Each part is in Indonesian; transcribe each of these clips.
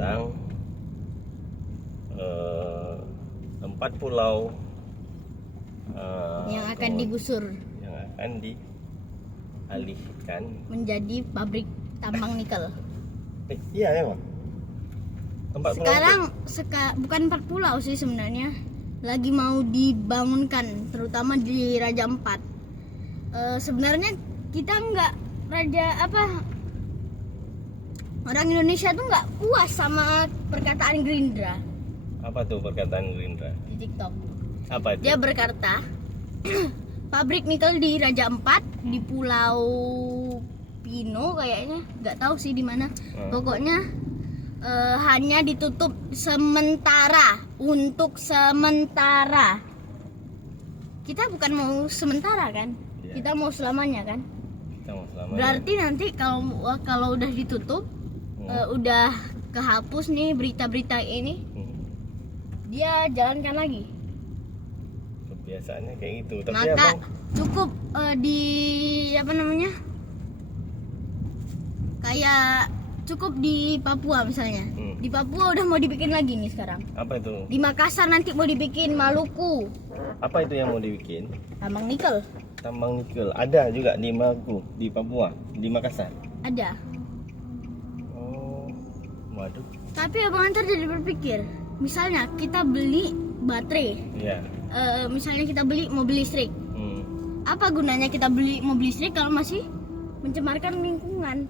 tentang 4 pulau yang akan digusur yang akan dialihkan menjadi pabrik tambang nikel. Iya memang 4 Sekarang pulau bukan 4 pulau sih sebenarnya, lagi mau dibangunkan, terutama di Raja Ampat. Sebenarnya kita nggak orang Indonesia tuh nggak puas sama perkataan Gerindra apa tuh perkataan Gerindra di TikTok. apa itu? Dia berkata pabrik nikel di Raja Ampat di Pulau Pino kayaknya, nggak tahu sih di mana. Pokoknya hanya ditutup sementara, untuk sementara. Kita bukan mau sementara kan? Ya. Kita mau selamanya kan? Kita mau selamanya. Berarti nanti kalau udah ditutup, udah kehapus nih berita-berita ini, dia jalankan lagi. Kebiasaannya kayak gitu. Tapi Maka abang cukup kayak cukup di Papua misalnya. Di Papua udah mau dibikin lagi nih sekarang. apa itu? Di Makassar nanti mau dibikin, Maluku. Apa itu yang mau dibikin? Tambang nikel Tambang nikel. Ada juga di Maluku, di Papua, di Makassar. ada. Oh, waduh. Tapi abang antar jadi berpikir, misalnya kita beli baterai, Iya. misalnya kita beli mobil listrik. Apa gunanya kita beli mobil listrik kalau masih mencemarkan lingkungan?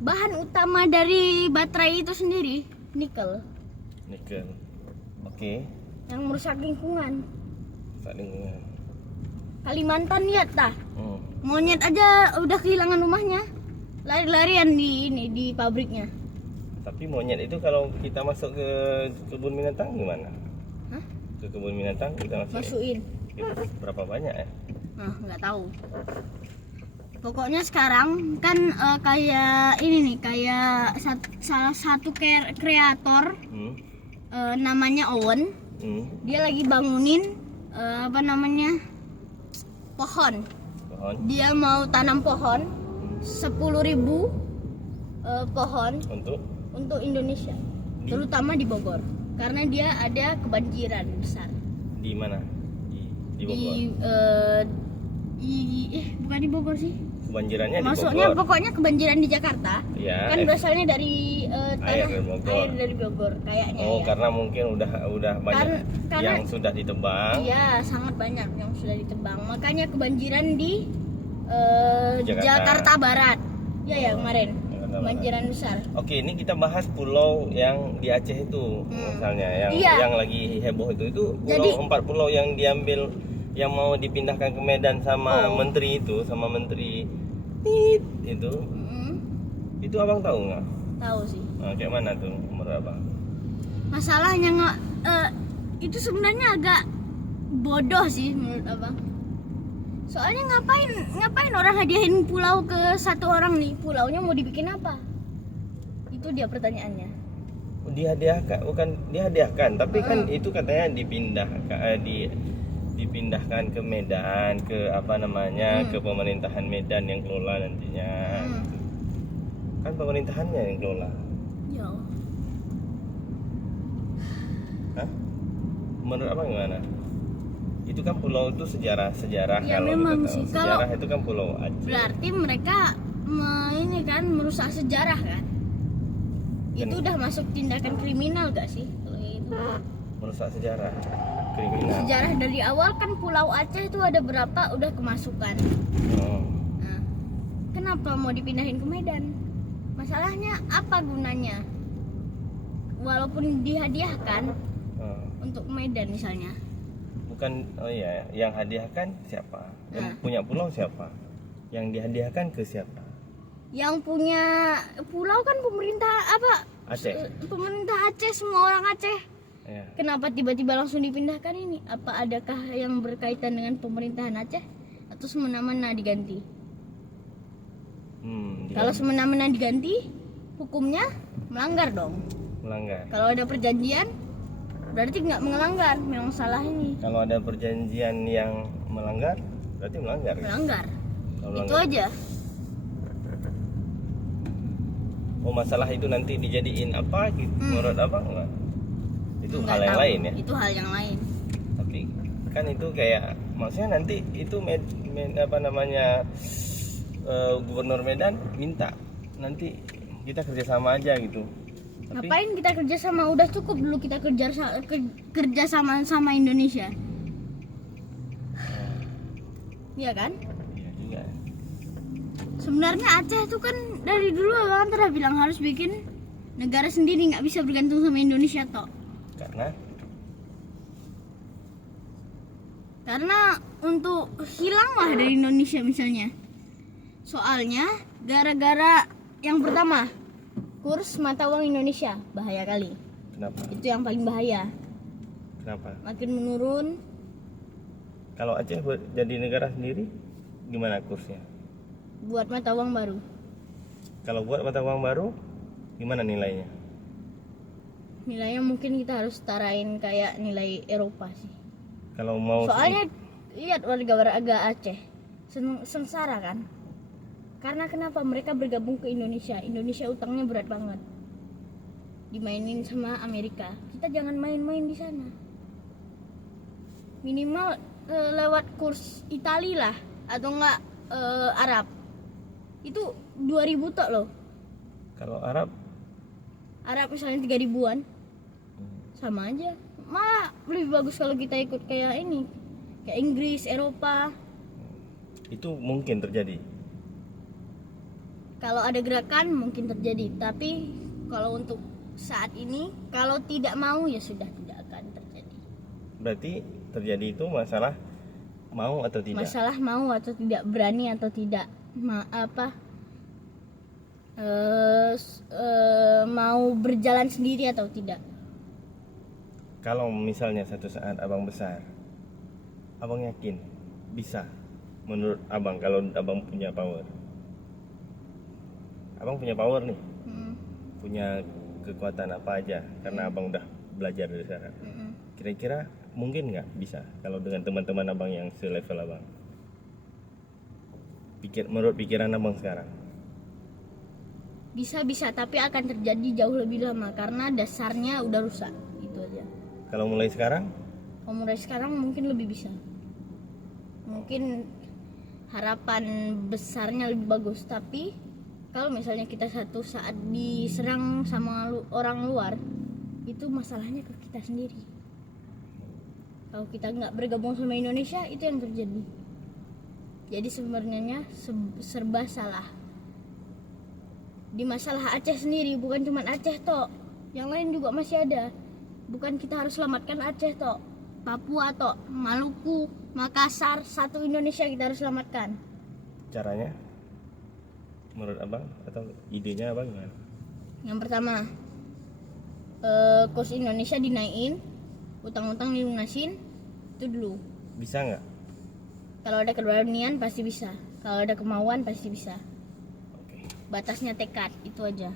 Bahan utama dari baterai itu sendiri nikel, Nikel. Oke. yang merusak lingkungan. Rusak lingkungan. Kalimantan lihat tah, monyet aja udah kehilangan rumahnya, lari-larian di pabriknya. Tapi monyet itu kalau kita masuk ke kebun binatang gimana? Hah? Ke kebun binatang kita Masukin. Itu berapa banyak ya? Nah, nggak tahu. Pokoknya sekarang kan kayak ini nih, kayak salah satu kreator namanya Owen. Dia lagi bangunin pohon. Dia mau tanam pohon 10.000 pohon untuk Indonesia, terutama di Bogor, karena dia ada kebanjiran besar. Di mana? Di Bogor. Bukan di Bogor sih. Kebanjirannya Maksudnya di Bogor. pokoknya kebanjiran di Jakarta. Ya, Kan berasalnya dari air dari Bogor kayaknya. Oh, ya. Karena mungkin udah banyak Karena yang sudah ditebang. Iya, sangat banyak yang sudah ditebang. Makanya kebanjiran di Jakarta. Jakarta Barat. Ya kemarin. Kebanjiran besar. Oke, ini kita bahas pulau yang di Aceh itu, misalnya yang lagi heboh itu pulau. Jadi 4 pulau yang diambil, yang mau dipindahkan ke Medan sama menteri itu, sama menteri itu. Itu abang tahu nggak? Tahu sih. Nah, kayak mana tuh menurut abang? Masalahnya itu sebenarnya agak bodoh sih menurut abang. Soalnya ngapain orang hadiahin pulau ke satu orang nih? Pulaunya mau dibikin apa? Itu dia pertanyaannya. Dihadiahkan, bukan dihadiahkan, tapi kan itu katanya dipindahkan ke Medan, ke ke pemerintahan Medan yang kelola nantinya. Kan pemerintahannya yang kelola. Ya. Hah? Menurut abang gimana? Itu kan pulau itu sejarah Ya, kalau memang kita tahu. sih. Sejarah Kalau itu kan pulau Aceh. berarti mereka ini kan merusak sejarah kan? Itu udah masuk tindakan kriminal gak sih? Kalau itu. Merusak sejarah, kriminal. Sejarah dari awal kan Pulau Aceh itu ada berapa udah kemasukan. Nah, kenapa mau dipindahin ke Medan? Masalahnya apa gunanya? Walaupun dihadiahkan untuk Medan misalnya. Bukan, yang hadiahkan siapa? Yang punya pulau siapa? Yang dihadiahkan ke siapa? Yang punya pulau kan pemerintah Aceh. Pemerintah Aceh, semua orang Aceh. Ya. Kenapa tiba-tiba langsung dipindahkan ini? Apa adakah yang berkaitan dengan pemerintahan Aceh? Atau semena-mena diganti? Kalau semena-mena diganti, hukumnya melanggar dong. Melanggar. Kalau ada perjanjian, berarti nggak melanggar, memang salah ini. Kalau ada perjanjian yang melanggar, berarti melanggar. Melanggar. Kalau Itu melanggar. aja. masalah itu nanti dijadiin apa gitu, menurut abang enggak? Itu Nggak hal yang tahu. lain ya. Itu hal yang lain. Tapi kan itu kayak maksudnya nanti itu Gubernur Medan minta nanti kita kerjasama aja gitu. Tapi, Ngapain kita kerja sama? Udah cukup dulu kita kerja sama Indonesia. Iya kan? iya juga. Sebenarnya Aceh itu kan dari dulu kan pernah bilang harus bikin negara sendiri, nggak bisa bergantung sama Indonesia toh. Karena untuk hilanglah dari Indonesia misalnya. Soalnya gara-gara yang pertama, kurs mata uang Indonesia bahaya kali. Kenapa? Itu yang paling bahaya. Kenapa? Makin menurun. Kalau Aceh jadi negara sendiri gimana kursnya? Buat mata uang baru. Kalau buat mata uang baru gimana nilainya? Nilainya mungkin kita harus setarain kayak nilai Eropa sih. Kalau mau Soalnya lihat warga Aceh sengsara kan. Karena kenapa mereka bergabung ke Indonesia? Indonesia utangnya berat banget. Dimainin sama Amerika. Kita jangan main-main di sana. Minimal lewat kurs Itali lah atau enggak Arab. Itu 2000 tok loh. Kalau Arab Misalnya 3000-an. Sama aja. Malah lebih bagus kalau kita ikut kayak ini. Kayak Inggris, Eropa. itu mungkin terjadi. Kalau ada gerakan mungkin terjadi, tapi kalau untuk saat ini kalau tidak mau ya sudah tidak akan terjadi. Berarti terjadi itu masalah mau atau tidak. Masalah mau atau tidak, berani atau tidak, mau berjalan sendiri atau tidak. Kalau misalnya satu saat abang besar, abang yakin bisa? Menurut abang, kalau abang punya power, abang punya power nih, punya kekuatan apa aja, karena abang udah belajar dari sekarang. Kira-kira mungkin nggak bisa kalau dengan teman-teman abang yang selevel abang? Menurut pikiran abang sekarang? Bisa, tapi akan terjadi jauh lebih lama karena dasarnya udah rusak. Itu aja. Kalau mulai sekarang? Kalau mulai sekarang mungkin lebih bisa. Mungkin harapan besarnya lebih bagus, tapi kalau misalnya kita satu saat diserang sama orang luar, itu masalahnya ke kita sendiri. Kalau kita nggak bergabung sama Indonesia, itu yang terjadi. Jadi sebenarnya serba salah. Di masalah Aceh sendiri, bukan cuma Aceh toh, yang lain juga masih ada. Bukan kita harus selamatkan Aceh toh, Papua toh, Maluku, Makassar, satu Indonesia kita harus selamatkan. Caranya? Menurut abang atau idenya abang gimana? Yang pertama, kurs Indonesia dinaikin, utang-utang dilunasin, itu dulu. Bisa nggak? Kalau ada keberanian pasti bisa. Kalau ada kemauan pasti bisa. Oke. Batasnya tekad, itu aja.